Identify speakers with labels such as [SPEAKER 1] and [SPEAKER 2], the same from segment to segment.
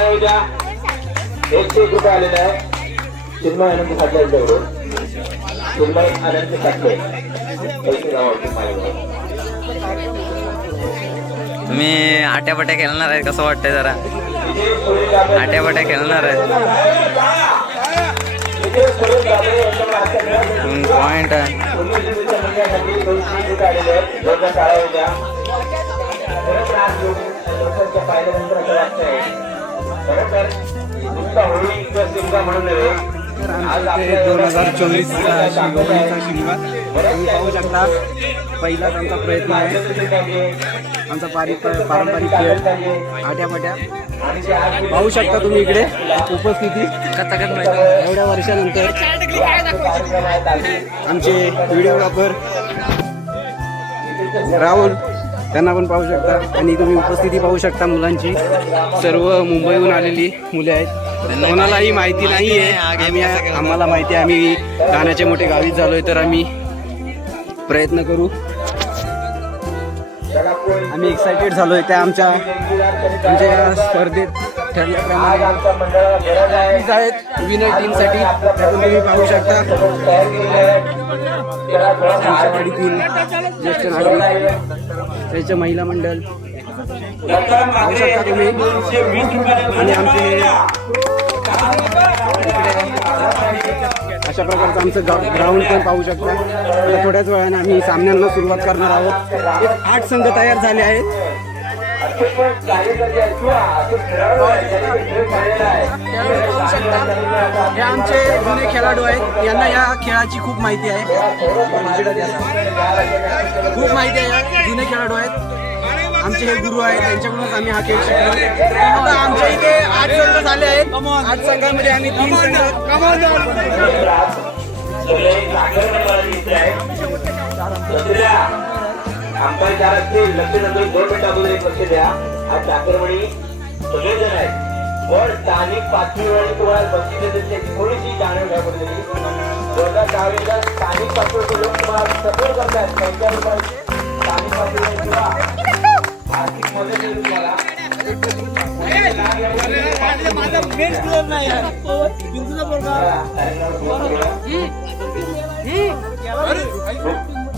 [SPEAKER 1] उद्या एकशे एक रुपये आलेला आहे. चिन्मय आनंद साठले तेवढं चिन्मय आनंद साठले. पैसे गावावरती माझ्याकडे
[SPEAKER 2] तुम्ही आट्यापाट्या खेळणार आहे कसं वाटतंय जरा? आट्यापाट्या खेळणार आहे. पॉइंट आहे
[SPEAKER 1] तर नुसता होळी किंवा शिमगा म्हणून नव्हे.
[SPEAKER 3] दोन हजार चोवीस तुम्ही पाहू शकता पहिलाच आमचा प्रयत्न आहे. आमचा पारि पारंपरिक खेळ. आट्यापाट्या. पाहू शकता तुम्ही इकडे उपस्थिती. एवढ्या वर्षानंतर आमचे व्हिडिओग्राफर राहुल त्यांना पण पाहू शकता. आणि तुम्ही उपस्थिती पाहू शकता मुलांची. सर्व मुंबईहून आलेली मुले आहेत. कोणालाही माहिती नाही आहे आम्ही आम्हाला माहिती आहे. आम्ही गाण्याचे मोठे गावीत आहे तर आम्ही प्रयत्न करू. आम्ही एक्सायटेड आहे त्या आमच्या आमच्या या स्पर्धेत. ठरल्याप्रमाणे टीम्स आहेत. विनर टीमसाठी त्यातून तुम्ही पाहू शकता. आमच्यावाडीतील ज्येष्ठ नागरिक त्याचे महिला मंडळ. पाहू शकता तुम्ही. आणि आमचे अशा प्रकारचं आमचं गा- ग्राउंड पण पाहू शकता. थोड्याच वेळाने आम्ही सामन्यांना सुरुवात करणार आहोत. एक आठ संघ तयार झाले आहेत. हे आमचे जुने खेळाडू आहेत. यांना या खेळाची खूप माहिती आहे. खूप माहिती आहे. या जुने खेळाडू आहेत. आमचे हे गुरु आहेत. त्यांच्याकडूनच आम्ही हा खेळ शिकलो. आता आमच्या इथे आठ संघ झाले आहेत. आठ संघामध्ये आम्ही तीन संघ
[SPEAKER 1] आमदार चार असतील लक्ष नंतर दोन मिनिटं अगोदर एक लक्ष द्या. आज चाकरमणी सगळेजण आहेत. पण स्थानिक पातळीवर तुम्हाला बघितले तर त्याची थोडीशी जाणीव घ्या पडलेली हजार दहावीला स्थानिक पातळीवर लोक तुम्हाला सपोर्ट करतात त्यांच्यावर स्थानिक पातळीवर किंवा आर्थिक मदत तुम्हाला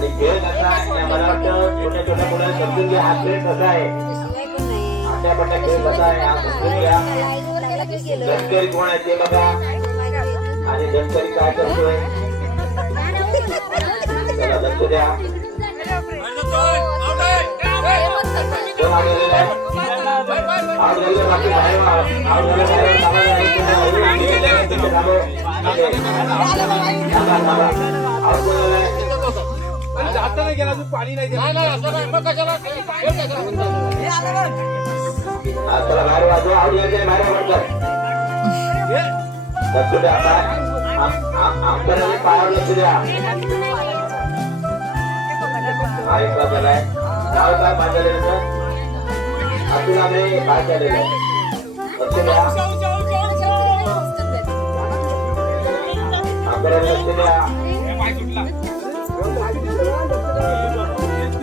[SPEAKER 1] आणि खेळ कसा आहे मला वाटतं छोट्या छोट्या मुलांना समजून घ्या हा खेळ कसा आहे आट्यापाट्या खेळ कसा आहे हा समजून घ्या लष्करी कोण आहे ते बघा आणि लष्करी काय करतोय चला लक्ष द्या कोण आलेलं आहे आउट झालेलं बाकी बाहेर झालेलं बाहेर थांबा नाही. तिथे थांबव. तिथे. थांबा, थांबा. आउट कोण झालंय? हा, चला बाहेर वाजवा. आउट झालेलं बाहेर वाटतं. लक्ष द्या आता. आम- आम- आमदारांनी पायावर लक्ष द्या हा एक बाब झालाय नाव काय बांधलेलं त्याचं? अतुल आंबे काय झालेलं आहे? लक्ष द्या आमदारांनी लक्ष द्या पाय सुटलेले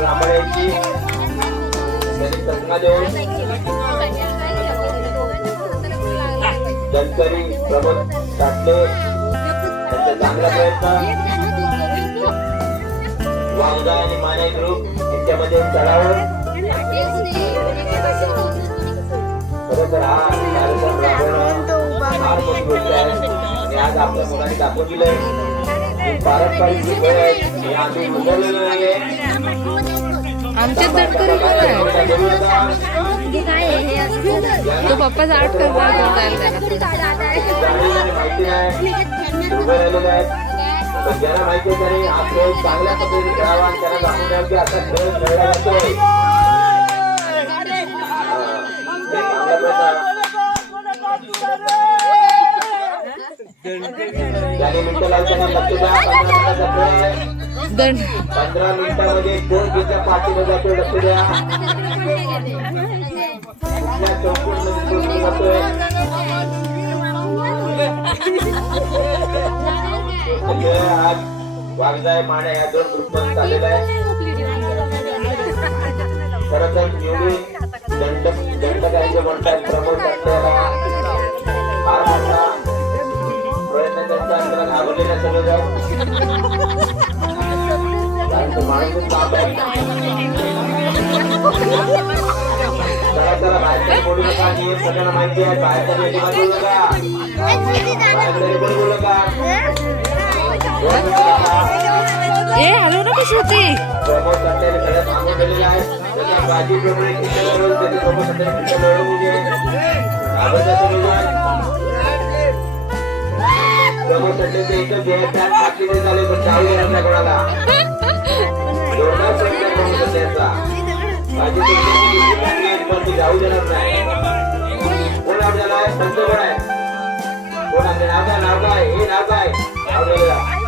[SPEAKER 1] रामळे यांची त्यांनी कल्पना देऊन गडकरी प्रमोद वांगा आणि माने ग्रुप यांच्यामध्ये चढावर खरोखर हा कार्यक्रम राबवणं आज आपल्या मुलांनी दाखवून दिलंय. की पारंपरिक जे खेळ आहेत हे आम्ही नाहीये.
[SPEAKER 4] हे हे
[SPEAKER 5] तो
[SPEAKER 1] माहिती नाही. उभे राहिलेले पण ज्यांना माहिती त्यांनी हा खेळ चांगल्या पद्धतीने खेळावा आणि त्यांना दाखवून द्यावं की असा खेळ खेळला जातोय. पंधरा मिनिटामध्ये दोन गीच्या पाठीमध्ये जातोय लक्ष द्या. जातोय. तो आज माने या दोन ग्रुपमध्ये चाललेला आहे. खरं तर निवडी दंड म्हणतात प्रमोद फार मोठा प्रयत्न करतात त्याला आहे. बोलू नका सगळ्यांना माहिती आहे बाहेरच्या बोलू नका. बोलू नका.
[SPEAKER 5] ए हॅलो नको श्रुती
[SPEAKER 1] प्रमोद सत्याने सगळ्यात मागून गेलेले आहे त्याच्या बाजी प्रमाणे किती रोल त्याचे प्रमोद सत्याने किती लढवून घे घाबरता सगळेजण प्रमोद सत्याचे इथं जे त्यात खात्री झाले पण जाऊ देणार नाही कोणाला जोरदार प्रयत्न आहे प्रमोद सत्याचा बाजी प्रमाणे किती लागली आहेत, पण ती जाऊ देणार नाही कोण आपल्याला आहे संत कोण आहे कोण आपले नाव काय नाव काय हे नाव काय नाव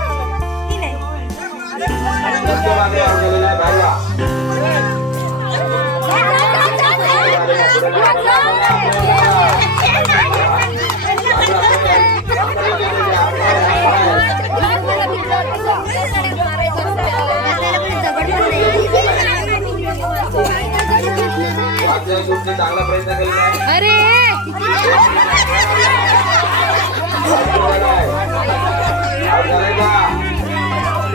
[SPEAKER 1] चांगला प्रयत्न केलेला आहे
[SPEAKER 5] अरे!
[SPEAKER 1] नाव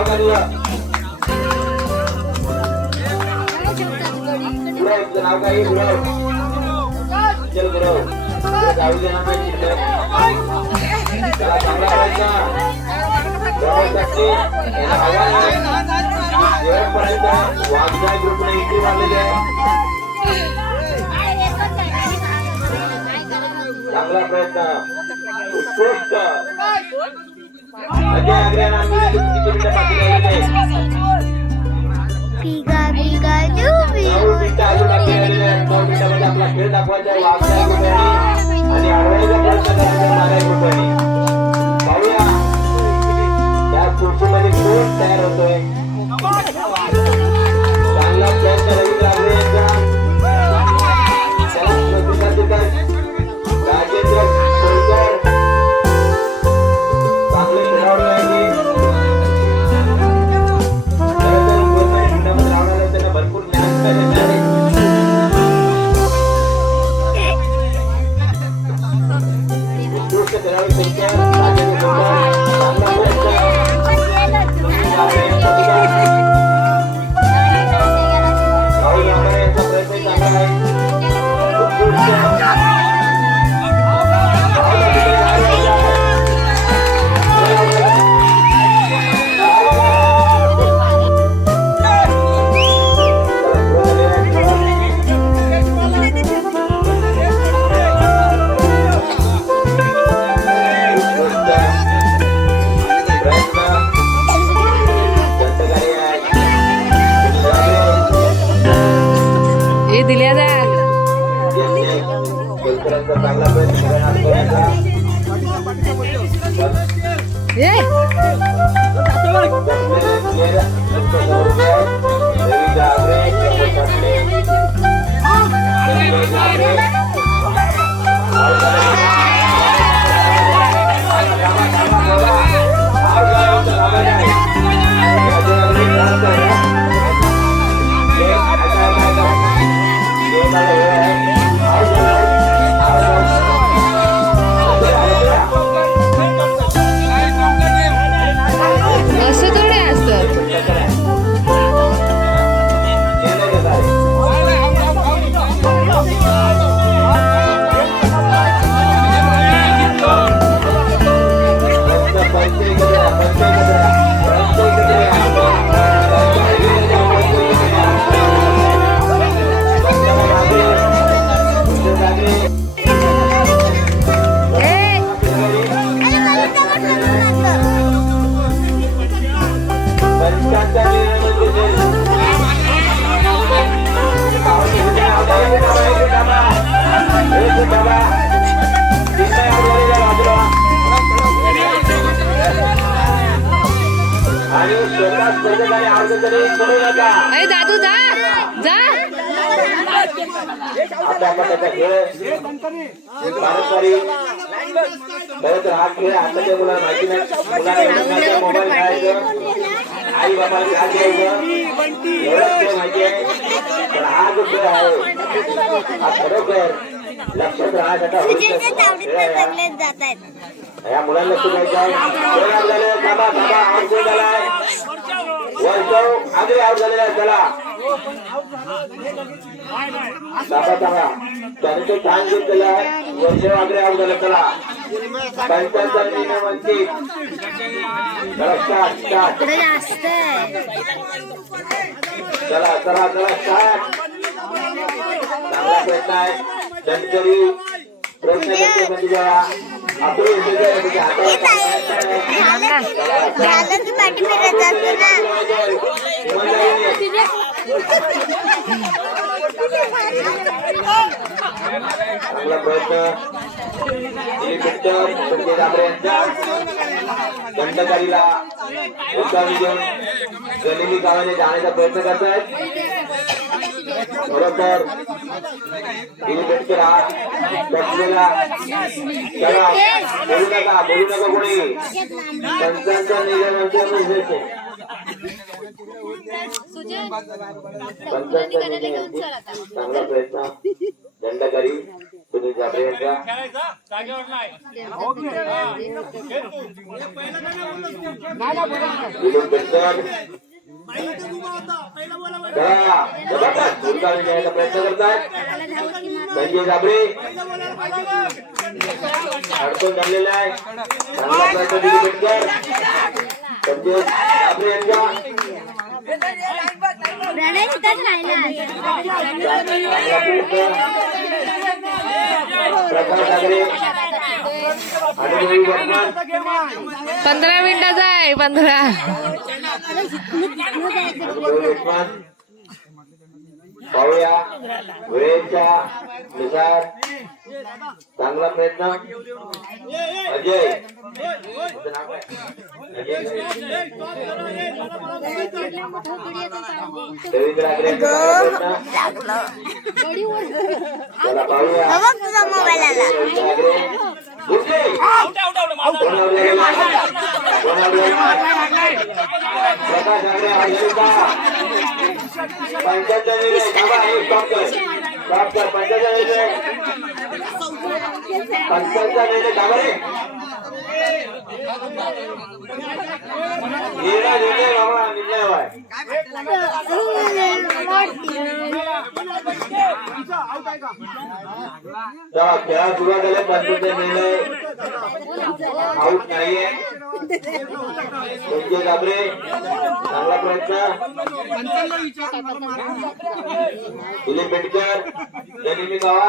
[SPEAKER 1] नाव आहे बाळा नाव काय तुझं? गुरव, तुझं नाव काय आहे? गुरव. चल गुरव. तुला जाऊ देणार नाही चिठ्ठ्या. चला, चांगला प्रयत्न. प्रमोद सक्से, याला आव्हान आहे. शेवटपर्यंत वाघजाय ग्रुपने एंट्री मारलेली आहे चांगला प्रयत्न उत्कृष्ट त्या खुर्चीमध्ये कोण तयार होतोय? आताच्या मुलांना माहिती नाही मोबाईल आई बाबाला काय खेळ माहिती आहे. पण हा जो खेळ आहे हा खरोखर लक्षात राहण्याचा या मुलांना झाले आउट झालाय वर्षव आगरे आउट झालेला आहे चला. थांबा थांबा त्याने तो छान गेम केला वर्षव आगरे आउट झाला चला पंचांचा निर्णय वंचित चला स्टार्ट स्टार्ट
[SPEAKER 4] इकडे जास्त आहे
[SPEAKER 1] चला चला चला स्टार्ट चांगला प्रयत्न आहे जनकरी प्रयत्न करते म्हणजे जरा आपलं इथे जे आहे त्याच्या हातावर काय आहे?
[SPEAKER 4] झालं की पाठी फिरत असतो ना
[SPEAKER 1] दंडकारीला घेऊन गनिमी गावाने जाण्याचा प्रयत्न करतायत खरोखर हेलिकॉप्टर हा बसलेला चला बोलू नका बोलू नका कोणी पंचांचा नियमांचे निर्देश आहे. पंचांचा निर्णय चांगला प्रयत्न दंडकारी सुनील जाबरे यांचा प्रयत्न संजय जाबरे अडचण झालेला आहे. चांगला प्रयत्न संजय जाबरे यांचा
[SPEAKER 5] पंधरा मिनिटाचा आहे पंधरा.
[SPEAKER 1] पाहूया वेळेच्या चांगला प्रयत्न. अजय. तुझं नाव काय? अजय रवींद्र पंचायतचा निर्णय निर्णय निर्णय बाबा निर्णय खेळा सुरुवात झाल्या पंचायतचा निर्णय आऊट नाहीये संजय दाबरे चांगला प्रयत्न दिलीप पेटकर जनिमी गावा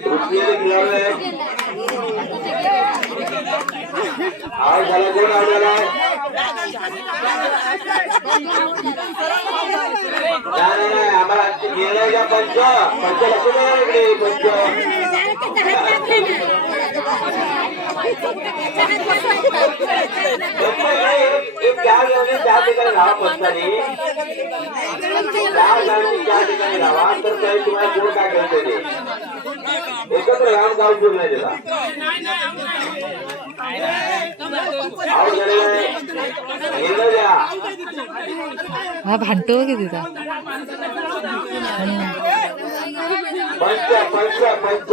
[SPEAKER 1] तृतीय मिळवलंय आवाज झाला कोण आवाज झाला नाही नाही आम्हाला निर्णय द्या पंच पंच लक्ष द्या इकडे पंच एक चार जण चार ठिकाणी लावा पंचाने चार जण चार ठिकाणी लावा तर काही तुम्हाला कोण काय करते ते एकत्र राहून गाव पूर्ण नाही त्याला आवाज़ झालेला आहे निर्णय द्या
[SPEAKER 5] हा भांडतो की तिचा
[SPEAKER 1] पंच पंच पंच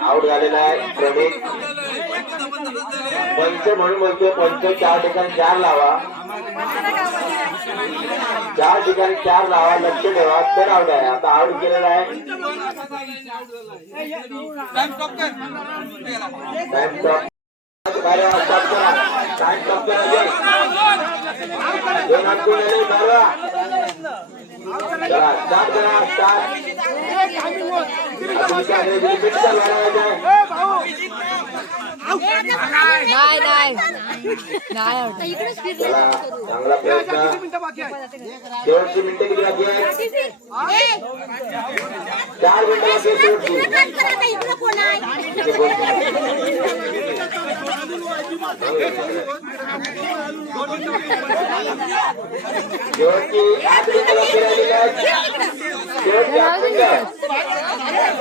[SPEAKER 1] आऊट झालेला आहे प्रणित पंच म्हणून म्हणतो पंच चार ठिकाणी चार लावा. चार ठिकाणी चार लावा लक्ष ठेवा. तर आऊट आहे. आता आऊट केलेला आहे. टाइम स्टॉप बारा स्टॉप करा टाइम स्टॉप करा जे. दोन हात कोण आले? बारा. चला स्टार्ट करा स्टार्ट तुमच्या घरी रिपीट चालू आहे.
[SPEAKER 5] नाही नाही नाही
[SPEAKER 1] चांगला प्रयत्न शेवटची मिनिटं किती बाकी आहे चार मिनिटं बाकी आहे शेवटची किती बोलतो? शेवटची आठ मिनिटं बाकी राहिलेली आहेत. शेवटची आठ मिनिटं. नाही, नाही.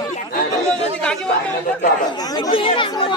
[SPEAKER 1] काय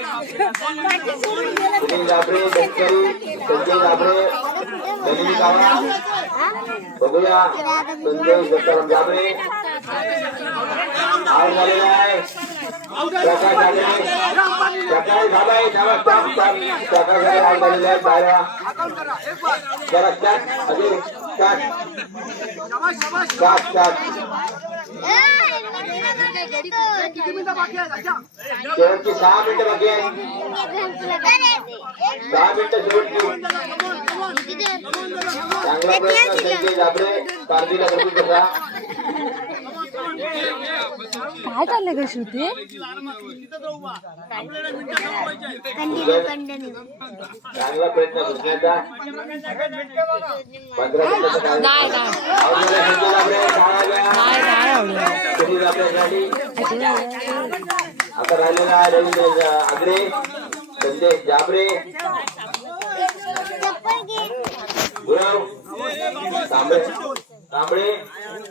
[SPEAKER 1] सुनील जाबरे शेतकरी संजय जाबरे नलिनी कावा बघूया संजय दत्ताराम जाबरे आऊट झालेला आहे प्रकाश झाले प्रकाश झालाय त्याला प्रकाश झाले आऊट झालेला आहे बाहेर जरा स्टार्ट अजून स्टार्ट स्टार्ट स्टार्ट शेवटची सहा मिनिटं बाकी आहे. दहा मिनिटं शेवटची चांगला प्रयत्न. संजय जाबरे कार्तिका प्रभू कसा
[SPEAKER 5] काय चाललंय का श्रुती?
[SPEAKER 1] चांगला प्रयत्न घुसण्याचा पंधरा
[SPEAKER 5] नाही
[SPEAKER 1] आता राहिलेला रवींद्र आगरे संजय जाबरे गुरव तांबे तांबळे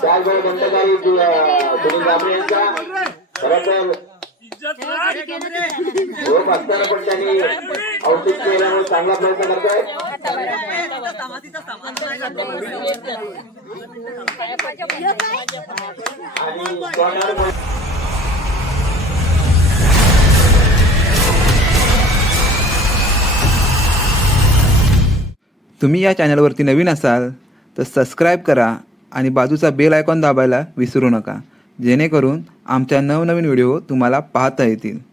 [SPEAKER 1] चार गोल बंडकारी सुनील जाबरे यांचा खरं तर झोप असताना पण त्यांनी औषध केल्यामुळे चांगला प्रयत्न करतोय आणि
[SPEAKER 6] तुम्ही या चॅनलवरती नवीन असाल तर सबस्क्राईब करा आणि बाजूचा बेल आयकॉन दाबायला विसरू नका. जेणेकरून आमच्या नवनवीन व्हिडिओ तुम्हाला पाहता येतील.